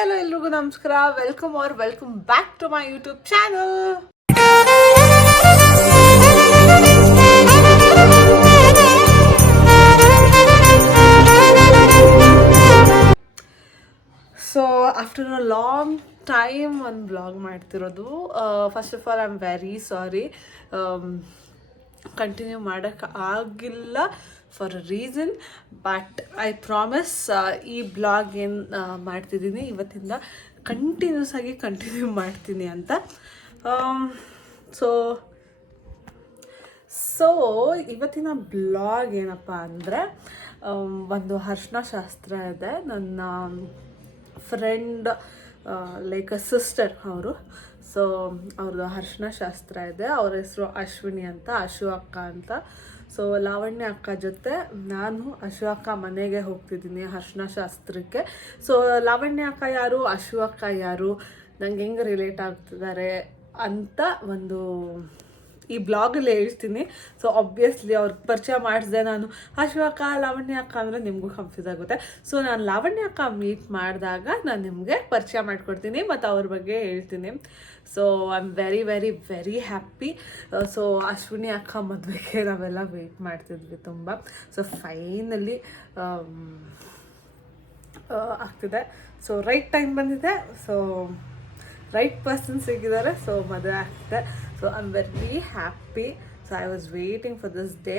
hello ಎಲ್ರಿಗೂ ನಮಸ್ಕಾರ. Welcome back to my YouTube channel. So after a long time ಒಂದು blog ಮಾಡ್ತಿರೋದು. First of all I am very sorry, continue ಮಾಡೋಕ್ಕೆ ಆಗಿಲ್ಲ for a reason. But I promise ಈ blog ಏನು ಮಾಡ್ತಿದ್ದೀನಿ ಇವತ್ತಿಂದ ಕಂಟಿನ್ಯೂಸ್ ಆಗಿ ಕಂಟಿನ್ಯೂ ಮಾಡ್ತೀನಿ ಅಂತ. ಸೊ ಇವತ್ತಿನ ಬ್ಲಾಗ್ ಏನಪ್ಪ ಅಂದರೆ, ಒಂದು ಅರಿಶಿನ ಶಾಸ್ತ್ರ ಇದೆ. ನನ್ನ ಫ್ರೆಂಡ್ ಲೈಕ್ ಅ ಸಿಸ್ಟರ್ ಅವರು. ಸೊ ಅವ್ರದ್ದು ಅರಿಶಿನ ಶಾಸ್ತ್ರ ಇದೆ. ಅವ್ರ ಹೆಸರು ಅಶ್ವಿನಿ ಅಂತ, ಅಶು ಅಕ್ಕ ಅಂತ. ಸೊ ಲಾವಣ್ಯ ಅಕ್ಕ ಜೊತೆ ನಾನು ಅಶು ಅಕ್ಕ ಮನೆಗೆ ಹೋಗ್ತಿದ್ದೀನಿ ಅರಿಶಿನ ಶಾಸ್ತ್ರಕ್ಕೆ. ಸೊ ಲಾವಣ್ಯ ಅಕ್ಕ ಯಾರು, ಅಶು ಅಕ್ಕ ಯಾರು, ನಂಗೆ ಹೆಂಗೆ ರಿಲೇಟ್ ಆಗ್ತಿದ್ದಾರೆ ಅಂತ ಒಂದು ಈ ಬ್ಲಾಗಲ್ಲಿ ಹೇಳ್ತೀನಿ. ಸೊ ಆಬ್ವಿಯಸ್ಲಿ ಅವ್ರಿಗೆ ಪರಿಚಯ ಮಾಡಿಸಿದೆ ನಾನು. ಅಶು ಅಕ್ಕ, ಲಾವಣ್ಯ ಅಕ್ಕ ಅಂದರೆ ನಿಮಗೂ ಕನ್ಫ್ಯೂಸ್ ಆಗುತ್ತೆ. ಸೊ ನಾನು ಲಾವಣ್ಯ ಅಕ್ಕ ಮೀಟ್ ಮಾಡಿದಾಗ ನಾನು ನಿಮಗೆ ಪರಿಚಯ ಮಾಡಿಕೊಡ್ತೀನಿ ಮತ್ತು ಅವ್ರ ಬಗ್ಗೆ ಹೇಳ್ತೀನಿ. So I am very very very happy. So Ashwini ಅಕ್ಕ ಮದುವೆಗೆ ನಾವೆಲ್ಲ ವೆಯ್ಟ್ ಮಾಡ್ತಿದ್ವಿ ತುಂಬ. ಸೊ ಫೈನಲಿ ಆಗ್ತಿದೆ. ಸೊ ರೈಟ್ ಟೈಮ್ ಬಂದಿದೆ. ಸೊ ರೈಟ್ ಪರ್ಸನ್ ಸಿಕ್ಕಿದ್ದಾರೆ. ಸೊ ಮದುವೆ ಆಗ್ತಿದೆ. So I am very happy. So I was waiting for this day.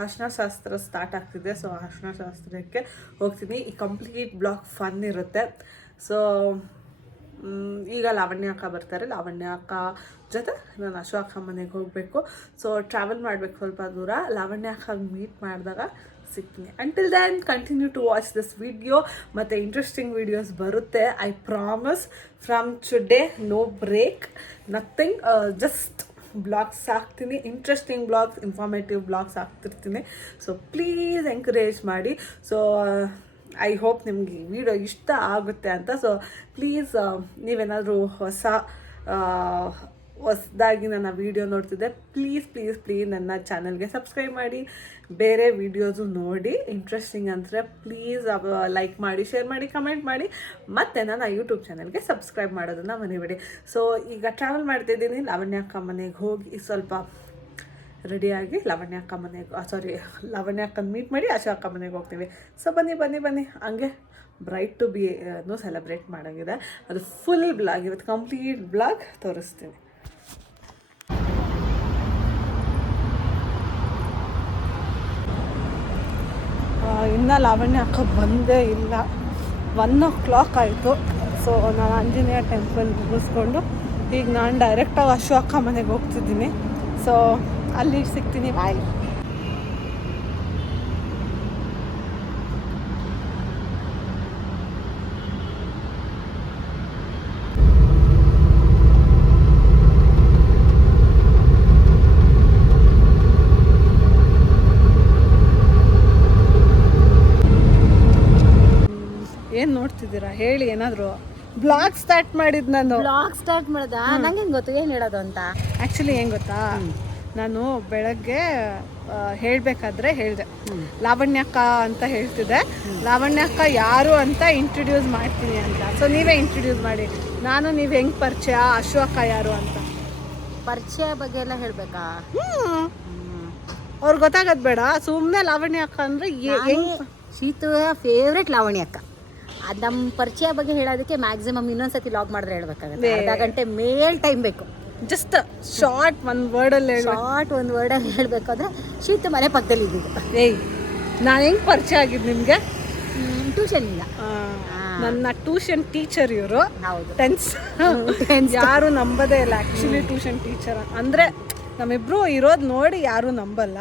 ಅರಿಶಿನ ಶಾಸ್ತ್ರ ಸ್ಟಾರ್ಟ್ ಆಗ್ತಿದೆ. ಸೊ ಅರಿಶಿನ ಶಾಸ್ತ್ರಕ್ಕೆ ಹೋಗ್ತೀನಿ. ಈ ಕಂಪ್ಲೀಟ್ ಬ್ಲಾಗ್ ಫನ್ ಇರುತ್ತೆ. ಸೊ ಈಗ ಲಾವಣ್ಯ ಅಕ್ಕ ಬರ್ತಾರೆ. ಲಾವಣ್ಯ ಅಕ್ಕ ಜೊತೆ ನಾನು ಅಶು ಅಕ್ಕ ಮನೆಗೆ ಹೋಗಬೇಕು. ಸೊ ಟ್ರಾವೆಲ್ ಮಾಡಬೇಕು ಸ್ವಲ್ಪ ದೂರ. ಲಾವಣ್ಯ ಅಕ್ಕ ಮೀಟ್ ಮಾಡಿದಾಗ ಸಿಗ್ತೀನಿ. Until then continue to watch this video. ಮತ್ತು ಇಂಟ್ರೆಸ್ಟಿಂಗ್ ವೀಡಿಯೋಸ್ ಬರುತ್ತೆ, I promise. From today no break, nothing, just blogs ಹಾಕ್ತೀನಿ. ಇಂಟ್ರೆಸ್ಟಿಂಗ್ ಬ್ಲಾಗ್ಸ್, ಇನ್ಫಾರ್ಮೇಟಿವ್ ಬ್ಲಾಗ್ಸ್ ಹಾಕ್ತಿರ್ತೀನಿ. ಸೊ ಪ್ಲೀಸ್ ಎಂಕರೇಜ್ ಮಾಡಿ. ಸೊ ಐ ಹೋಪ್ ನಿಮಗೆ ಈ ವಿಡಿಯೋ ಇಷ್ಟ ಆಗುತ್ತೆ ಅಂತ. ಸೊ ಪ್ಲೀಸ್ ನೀವೇನಾದರೂ ಹೊಸದಾಗಿ ನನ್ನ ವೀಡಿಯೋ ನೋಡ್ತಿದ್ದೆ, ಪ್ಲೀಸ್ ನನ್ನ ಚಾನಲ್ಗೆ ಸಬ್ಸ್ಕ್ರೈಬ್ ಮಾಡಿ. ಬೇರೆ ವೀಡಿಯೋಸು ನೋಡಿ ಇಂಟ್ರೆಸ್ಟಿಂಗ್ ಅಂದರೆ ಪ್ಲೀಸ್ ಲೈಕ್ ಮಾಡಿ, ಶೇರ್ ಮಾಡಿ, ಕಮೆಂಟ್ ಮಾಡಿ. ಮತ್ತು ನನ್ನ ಯೂಟ್ಯೂಬ್ ಚಾನಲ್ಗೆ ಸಬ್ಸ್ಕ್ರೈಬ್ ಮಾಡೋದನ್ನು ಮರಿಬೇಡಿ. ಸೊ ಈಗ ಟ್ರಾವೆಲ್ ಮಾಡ್ತಿದ್ದೀನಿ. ಲಾವಣ್ಯ ಅಕ್ಕ ಮನೆಗೆ ಹೋಗಿ ಸ್ವಲ್ಪ ರೆಡಿಯಾಗಿ ಲಾವಣ್ಯ ಅಕ್ಕನ ಮೀಟ್ ಮಾಡಿ ಅಶು ಅಕ್ಕ ಮನೆಗೆ ಹೋಗ್ತೀವಿ. ಸೊ ಬನ್ನಿ ಹಂಗೆ ಬ್ರೈಟ್ ಟು ಬಿ ಸೆಲೆಬ್ರೇಟ್ ಮಾಡೋಂಗಿದೆ. ಅದು ಫುಲ್ ಬ್ಲಾಗ್, ಇವತ್ತು ಕಂಪ್ಲೀಟ್ ಬ್ಲಾಗ್ ತೋರಿಸ್ತೀನಿ. ಇನ್ನು ಲಾವಣ್ಯ ಅಕ್ಕ ಬಂದೇ ಇಲ್ಲ. 1 o'clock ಆಯಿತು. ಸೊ ನಾನು ಆಂಜನೇಯ ಟೆಂಪಲ್ ಮುಗಿಸ್ಕೊಂಡು ಈಗ ನಾನು ಡೈರೆಕ್ಟಾಗಿ ಅಶು ಅಕ್ಕ ಮನೆಗೆ ಹೋಗ್ತಿದ್ದೀನಿ. ಸೊ ಅಲ್ಲಿ ಸಿಗ್ತೀನಿ. ಬಾಯ್. ಏನು ನೋಡ್ತಿದ್ದೀರಾ ಹೇಳಿ? ಏನಾದರೂ ಬ್ಲಾಗ್ ಸ್ಟಾರ್ಟ್ ಮಾಡಿದ್ದು ನಾನು. ಬ್ಲಾಗ್ ಸ್ಟಾರ್ಟ್ ಮಾಡ್ದ? ನಂಗೆ ಗೊತ್ತು ಏನು ಹೇಳೋದು ಅಂತ. ಆ್ಯಕ್ಚುಲಿ ಏನು ಗೊತ್ತಾ, ನಾನು ಬೆಳಗ್ಗೆ ಹೇಳಬೇಕಾದ್ರೆ ಹೇಳಿದೆ ಲಾವಣ್ಯ ಅಕ್ಕ ಅಂತ ಹೇಳ್ತಿದ್ದೆ. ಲಾವಣ್ಯ ಅಕ್ಕ ಯಾರು ಅಂತ ಇಂಟ್ರೊಡ್ಯೂಸ್ ಮಾಡ್ತೀನಿ ಅಂತ. ಸೊ ನೀವೇ ಇಂಟ್ರೊಡ್ಯೂಸ್ ಮಾಡಿ. ನೀವು ಹೆಂಗೆ ಪರಿಚಯ, ಅಶು ಅಕ್ಕ ಯಾರು ಅಂತ ಪರಿಚಯ ಬಗ್ಗೆ ಎಲ್ಲ ಹೇಳಬೇಕಾ? ಅವ್ರಿಗೆ ಗೊತ್ತಾಗೋದು ಬೇಡ. ಸುಮ್ಮನೆ ಲಾವಣ್ಯ ಅಕ್ಕ ಅಂದರೆ ಹೆಂಗೆ? ಶೀತು ಫೇವ್ರೆಟ್ ಲಾವಣ್ಯ ಅಕ್ಕ. ಅದು ನಮ್ಮ ಪರಿಚಯ ಬಗ್ಗೆ ಹೇಳೋದಕ್ಕೆ ಮ್ಯಾಕ್ಸಿಮಮ್ ಇನ್ನೊಂದ್ಸತಿ ಲಾಗ್ ಮಾಡಿದ್ರೆ ಹೇಳ್ಬೇಕಾಗುತ್ತೆ. ಅರ್ಧ ಗಂಟೆ ಮೇಲ್ ಟೈಮ್ ಬೇಕು. ಜಸ್ಟ್ ಶಾರ್ಟ್ ಒಂದು ವರ್ಡಲ್ಲಿ ಹೇಳಬೇಕಾದ್ರೆ ಶೀತು ಮನೆ ಪಕ್ಕದಲ್ಲಿ ಇದ್ದಿದ್ದು. ನಾನು ಹೆಂಗೆ ಪರಿಚಯ ಆಗಿದ್ದು ನಿಮಗೆ? ಟ್ಯೂಷನ್ ಇಲ್ಲ, ನನ್ನ ಟ್ಯೂಷನ್ ಟೀಚರ್ ಇವರು. ಹೌದು, 10th ಯಾರು ನಂಬೋದೇ ಇಲ್ಲ ಆ್ಯಕ್ಚುಲಿ. ಟ್ಯೂಷನ್ ಟೀಚರ್ ಅಂದರೆ ನಮ್ಮಿಬ್ಬರು ಇರೋದು ನೋಡಿ ಯಾರೂ ನಂಬಲ್ಲ.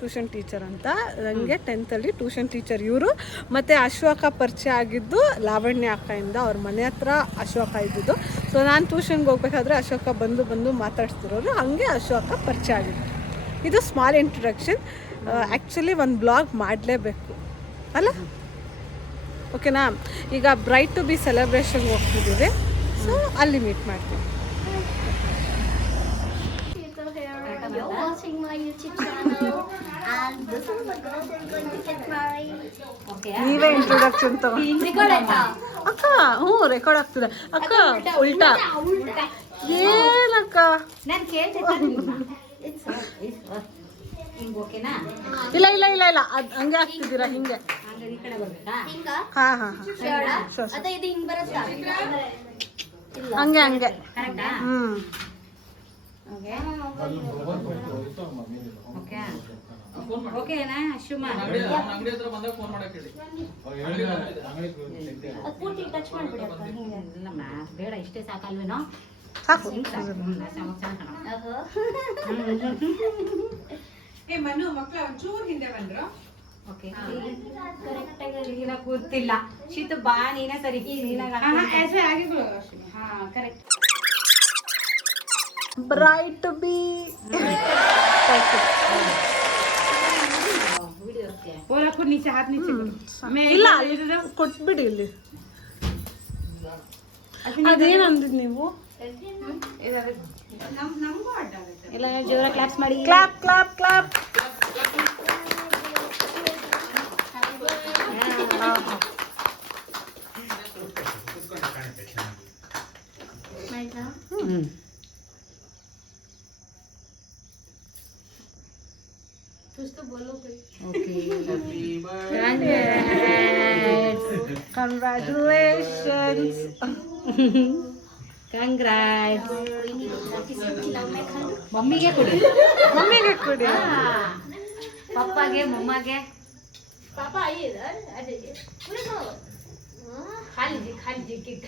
ಟ್ಯೂಷನ್ ಟೀಚರ್ ಅಂತ. ನನಗೆ 10th ಟ್ಯೂಷನ್ ಟೀಚರ್ ಇವರು. ಮತ್ತು ಅಶು ಅಕ್ಕ ಪರಿಚಯ ಆಗಿದ್ದು ಲಾವಣ್ಯ ಅಕ್ಕಯಿಂದ. ಅವ್ರ ಮನೆ ಹತ್ರ ಅಶು ಅಕ್ಕ ಇದ್ದಿದ್ದು. ಸೊ ನಾನು ಟ್ಯೂಷನ್ಗೆ ಹೋಗ್ಬೇಕಾದ್ರೆ ಅಶು ಅಕ್ಕ ಬಂದು ಮಾತಾಡ್ತಿರೋರು. ಹಾಗೆ ಅಶು ಅಕ್ಕ ಪರಿಚಯ ಆಗಿದ್ದು. ಇದು ಸ್ಮಾಲ್ ಇಂಟ್ರೊಡಕ್ಷನ್. ಆ್ಯಕ್ಚುಲಿ ಒಂದು ಬ್ಲಾಗ್ ಮಾಡಲೇಬೇಕು ಅಲ್ಲ? ಓಕೆನಾ? ಈಗ ಬ್ರೈಟ್ ಟು ಬಿ ಸೆಲೆಬ್ರೇಷನ್ಗೆ ಹೋಗ್ತಿದ್ದೀವಿ. ಸೊ ಅಲ್ಲಿ ಮೀಟ್ ಮಾಡ್ತೀವಿ. watching my YouTube channel, and this is the girl who's going to get married. Okay ನೀವೇ ಇಂಟ್ರೊಡಕ್ಷನ್ ತಗೋ. Record ಆಯ್ತಾ? ಅಕ್ಕ ರೆಕಾರ್ಡ್ ಆಗ್ತದೆ ಅಕ್ಕ. ಉಲ್ಟಾ ಏನಕ್ಕ? ನಾನು ಕೇಳ್ದೆ ಹಿಂಗೆ ಓಕೆನಾ? ಇಲ್ಲ ಇಲ್ಲ ಇಲ್ಲ ಇಲ್ಲ ಅದ್ ಹಂಗೆ ಆಗ್ತಿದ್ದೀರಾ ಹಿಂಗೆ. ಹಂಗೆ ಈ ಕಡೆ ಬರ್ಬೇಕಾ? ಹಿಂಗ? ಹಾ ಹಾ ಹಾ Sure. ಅದ ಇದು ಹಿಂಗ್ ಬರುತ್ತಾ? ಹಂಗೆ ಹಂಗೆ. ಕರೆಕ್ಟಾ? ಓಕೆ ಓಕೆ ಓಕೆನಾ ಶುಮಾ? ಅದ್ ಪೂರ್ತಿ ಟಚ್ ಮಾಡ್ಬಿಡಿ ಅಕ್ಕ ಹಿಂಗೆ. ಇಲ್ಲಮ್ಮ ಬೇಡ ಇಷ್ಟೇ ಸಾಕಲ್ವೇನೋ? ಸಾಕು. ಓಕೆ ಈಗ ಕೂರ್ತಿಲ್ಲ ಶೀತು ಬಾ ನೀನೇ ಸರಿ ಬ್ರೈಟ್ ಟು ಬಿ. ಇಲ್ಲ ಅಲ್ಲಿ ಕೊಟ್ಬಿಡಿ ಇಲ್ಲಿ. ಅದೇನಂದಿದ್ ನೀವು? ಎಲ್ಲ ಜೋರ ಕ್ಲಾಪ್ಸ್ ಮಾಡಿ. Clap clap clap. ಆಯ್ತಾ? कुछ तो बोलो कोई. ಕಂಗ್ರ್ಯಾಚುಲೇಷನ್ಸ್. ಕಂಗ್ರಾಟ್ಸ್. लव में खा लो. ಮಮ್ಮಿಗೆ ಕೊಡಿ. ಮಮ್ಮಿಗೆ ಕೊಡಿ. ಪಪ್ಪಾಗೆ ಮಮ್ಮಗೆ. पापा आइए इधर. आ जाइए. पूरे खाओ. खा लीजिए केक.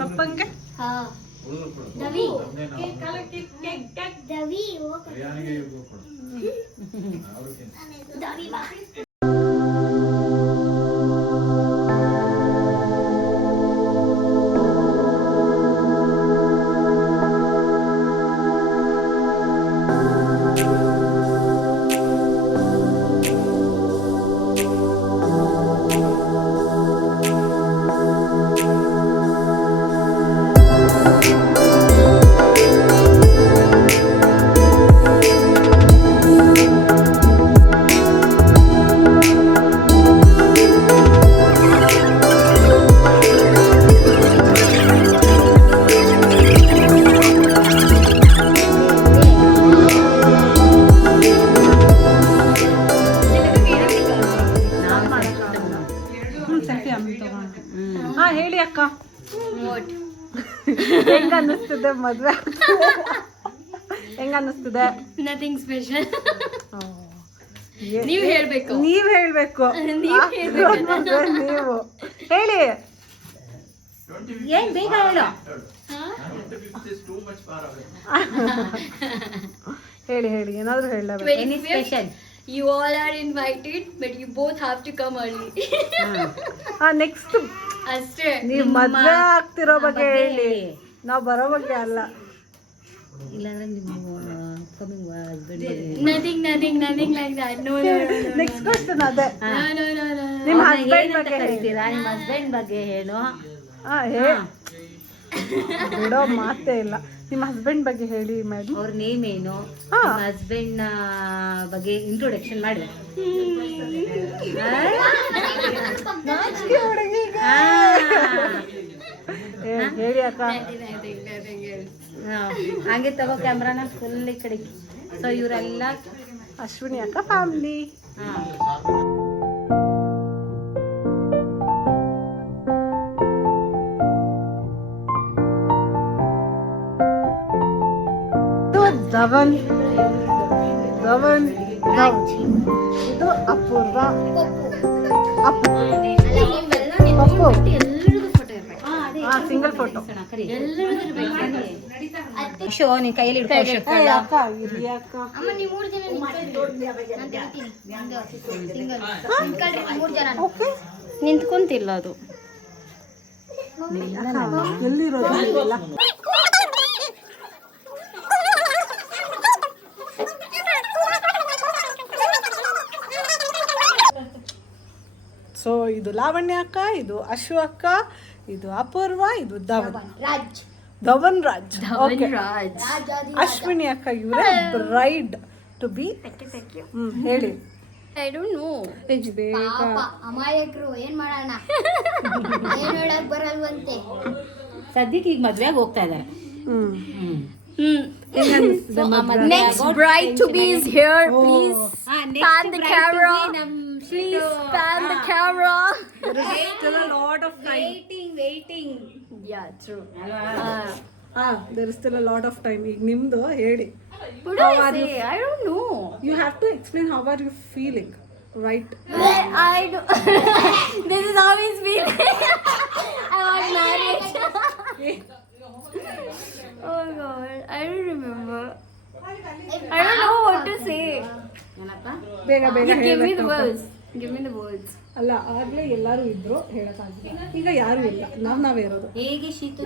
ಪಪ್ಪಂಗೆ. हाँ. दवी. केक खालो केक. दवी वो. दवी बा. ಹಾ ಹೇಳಿ ಅಕ್ಕ. ಹೆಂಗ ಅನ್ನಿಸ್ತಿದೆ ಮದ್ವೆ? ಹೆಂಗ ಅನ್ನಿಸ್ತಿದೆ? Nothing special. ನೀವ್ ಹೇಳ್ಬೇಕು. ನೀವ್ ಹೇಳ್ಬೇಕು. ನೀವ್ ಹೇಳ್ಬೇಕು. ಮದ್ವೆ ನೀವು ಹೇಳಿ. ಏನ್ ಬೇಗ ಹೇಳು. ಹೇಳಿ ಹೇಳಿ ಏನಾದ್ರು ಹೇಳಬೇಕು. Any special? You all are invited, but you both have to come early. Next ಅಷ್ಟೇ. ನೀವ್ ಮದ್ವೆ ಆಗ್ತಿರೋ ಬಗ್ಗೆ ಹೇಳಿ, ನಾವ್ ಬರೋ ಬಗ್ಗೆ ಅಲ್ಲ. ಇಲ್ಲಾಂದ್ರೆ ನಿಮ್ಮ coming husband Nothing like that. No. Next question ಅದೇ. No. ನಿಮ್ ಹಸ್ಬೆಂಡ್ ಬಗ್ಗೆ ಹೇಳಿ. ಕರಿತೀರಾ? ನಿಮ್ಮ ಹಸ್ಬೆಂಡ್ ಬಗ್ಗೆ ಹೇಳು. ಬಿಡೋ ಮಾತೇ ಇಲ್ಲ. ನಿಮ್ಮ ಹಸ್ಬೆಂಡ್ ಬಗ್ಗೆ ಹೇಳಿ ಮೇಡಮ್. ಅವ್ರ ನೇಮ್ ಏನು? ನಿಮ್ಮ ಹಸ್ಬೆಂಡ್ ಬಗ್ಗೆ ಇಂಟ್ರೊಡಕ್ಷನ್ ಮಾಡಿ. ಹೇಳಿ ಅಕ್ಕ. ಹಂಗೆ ತಗೋ ಕ್ಯಾಮ್ರಾನ ಫುಲ್ ಈ ಕಡೆ. ಸೊ ಇವರೆಲ್ಲ ಅಶ್ವಿನಿ ಅಕ್ಕ ಫ್ಯಾಮಿಲಿ. ಧವನ್ ಇದು Apoorva. Pappu single photo. Show ನೀನ್ ಕೈಯಲ್ಲಿ ಅಕ್ಕ ಇರ್ಲಿ ಅಕ್ಕ. ಅಮ್ಮ ನೀವು 3 ಜನ ನಿಂತ್ಕೊಂತಿಲ್ಲ ಅದು. ಎಲ್ಲಿರೋದು? ಸೊ ಇದು ಲಾವಣ್ಯ ಅಕ್ಕ, ಇದು ಅಶು ಅಕ್ಕ, ಇದು ಅಪೂರ್ವ, ಇದು ಧವನ್. ಧವನ್ ರಾಜ್. ಓಕೆ, ರಾಜ್. ಅಶ್ವಿನಿ ಅಕ್ಕ ಇವರೇ ಬ್ರೈಡ್ ಟು ಬಿ. ಹೇಳಿ. I don't know. ಬೇಗ ಅಮಾಯಕರು ಏನ್ ಮಾಡೋಣ, ಏನ್ ಹೇಳಕ್ ಬರಲ್ವಂತೆ. ಸದ್ಯಕ್ಕೆ ಈಗ ಮದ್ವೆಗೆ ಹೋಗ್ತಾ ಇದ್ದಾರೆ. Next bride to be is here. Please pan the camera. Please pan the camera. Still a lot of time. Waiting. Yeah, true. There is still a lot of time. ಈಗ ನಿಮ್ದು ಹೇಳಿ. What do I say? I don't know. You have to explain how are you feeling, right? I do. This is how it's been. I want marriage. Oh God, I don't remember. I don't know what to say. ಏನಪ್ಪ? ಬೇಗ ಬೇಗ Give me the ಹೇಳಕ್ಕೆ words. Give me the words. ಅಲ್ಲ, ಆಗ್ಲೇ ಎಲ್ಲರೂ ಇದ್ರು ಹೇಳಕ್ಕಾಗಿಲ್ಲ. ಈಗ ಯಾರು ಇಲ್ಲ, ನಾವೇ ಇರೋದು. ಹೇಗೆ ಶೀತು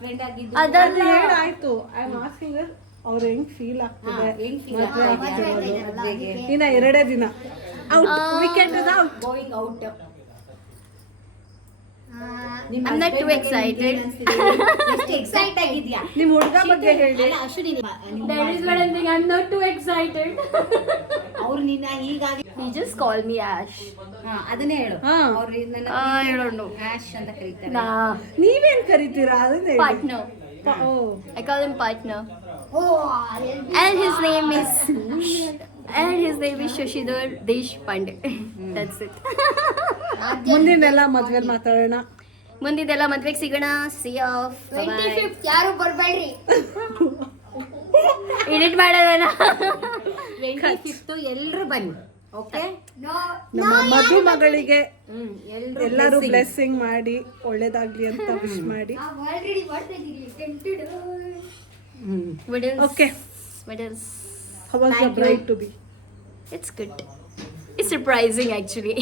ಫ್ರೆಂಡ್ ಆಗಿದ್ದು? ಅದನ್ನ ಹೇಳಾಯ್ತು. ಐ ಆಮ್ ಆಸ್ಕಿಂಗ್ ಅವ್ರು ಹೆಂಗ್ ಫೀಲ್ ಆಗ್ತಿದೆ, ಹೆಂಗ್ feel ಮದ್ವೆ ಆಗ್ತಿದೆ ಆಗ್ತಿರೋದು. ಮದ್ವೆಗೆ? ಇನ್ನ 2 ದಿನ out, weekend is out. Going out. I'm not too excited. ಎಷ್ಟು ಎಕ್ಸೈಟ್ ಆಗಿದ್ಯಾ? ನಿಮ್ ಹುಡುಗ ಬಗ್ಗೆ ಹೇಳಿ. ಅಲ್ಲ Ashwini, That is what I'm thinking. I'm not too excited. ಅವ್ರು ನಿನ್ನ ಹೀಗಾಗಿ He just called me Ash. ಅದನ್ನೇ ಹೇಳು. ಹಾ. ಅವ್ರು ನನ್ನ I don't know. ಆಶ್ ಅಂತ ಕರೀತಾರೆ. Nah, ನೀವೇನ್ ಕರಿತೀರಾ ಅದನ್ನ ಹೇಳಿ. partner. O, I call him partner. And his name is Shashidhar Deshpande. That's it. ಮುಂದಿನೆಲ್ಲ ಮದ್ವೆಲ್ ಮಾತಾಡೋಣ. ಮುಂದಿದೆಲ್ಲ ಮದ್ವೆಗೆ ಸಿಗೋಣ. See you. 25th ಯಾರು ಬರ್ಬೇಡ್ರಿ. ಎಡಿಟ್ ಮಾಡೋಣ. 25th ಎಲ್ಲರೂ ಬನ್ನಿ. ಓಕೆ, ನಮ್ಮ ಮಧು ಮಗಳಿಗೆ ಎಲ್ಲರೂ ಎಲ್ಲರೂ ಬ್ಲೆಸ್ಸಿಂಗ್ ಮಾಡಿ ಒಳ್ಳೇದಾಗ್ಲಿ ಅಂತ ವಿಶ್ ಮಾಡಿ. ಆಲ್ರೆಡಿ ಮಾಡ್ತಾ ಇದೀರಿ. Tempted. What else? Okay, What else? How was the bride to be? It's good. It's surprising actually.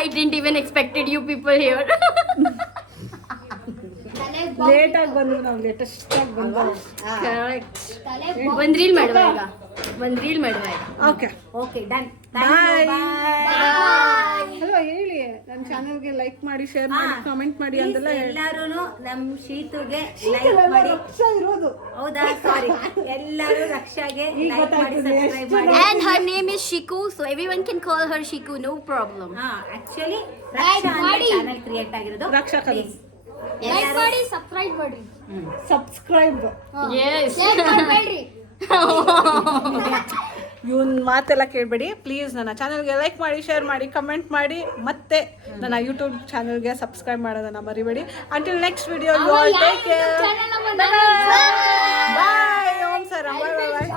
I didn't even expected you people here. Late ಆಗಿ ಬಂದ್ರು, ನಾವು ಲೇಟೆಸ್ಟ್ ಆಗಿ ಬಂದ್ರು. Correct. ಒಂದ್ ರೀಲ್ ಮಾಡುವ ಈಗ. Okay, okay, done. Bye. Bye. Hello, ಹೇಳಿ. ನನ್ನ ಚಾನಲ್ಗೆ ಲೈಕ್ ಮಾಡಿ, ಶೇರ್ ಮಾಡಿ, ಕಾಮೆಂಟ್ ಮಾಡಿ ಅಂತೆಲ್ಲ ಹೇಳಿ. ಎಲ್ಲರೂ ನಮ್ಮ ಶೀತುಗೆ ಲೈಕ್ ಮಾಡಿ. ಇರೋದು. ಹೌದಾ? ಸಾರಿ. ಎಲ್ಲರೂ ರಕ್ಷಾಗೆ ಈಗ ಲೈಕ್ ಮಾಡಿ, ಗೊತ್ತಾಯ್ತದೆ ಸಬ್ಸ್ಕ್ರೈಬ್ ಎಷ್ಟು ಮಾಡಿ. And her name is Shiku, so everyone can call her Shiku, no problem. Actually Raksha ಅಂತ ಚಾನೆಲ್ ಕ್ರಿಯೇಟ್ ಆಗಿರೋದು. ರಕ್ಷಾ ಕಲಿ. ಲೈಕ್ ಮಾಡಿ, ಸಬ್ಸ್ಕ್ರೈಬ್ ಮಾಡಿ. ಸಬ್ಸ್ಕ್ರೈಬ್. Yes. ಶೇರ್ ಮಾಡಬೇಡ್ರಿ. ಇವನ್ ಮಾತೆಲ್ಲ ಕೇಳಬೇಡಿ ಪ್ಲೀಸ್. ನನ್ನ ಚಾನಲ್ಗೆ ಲೈಕ್ ಮಾಡಿ, ಶೇರ್ ಮಾಡಿ, ಕಮೆಂಟ್ ಮಾಡಿ, ಮತ್ತೆ ನನ್ನ ಯೂಟ್ಯೂಬ್ ಚಾನಲ್ಗೆ ಸಬ್ಸ್ಕ್ರೈಬ್ ಮಾಡೋದನ್ನ ಮರಿಬೇಡಿ. Until next video, you all take care. Bye. Om sir. Bye bye.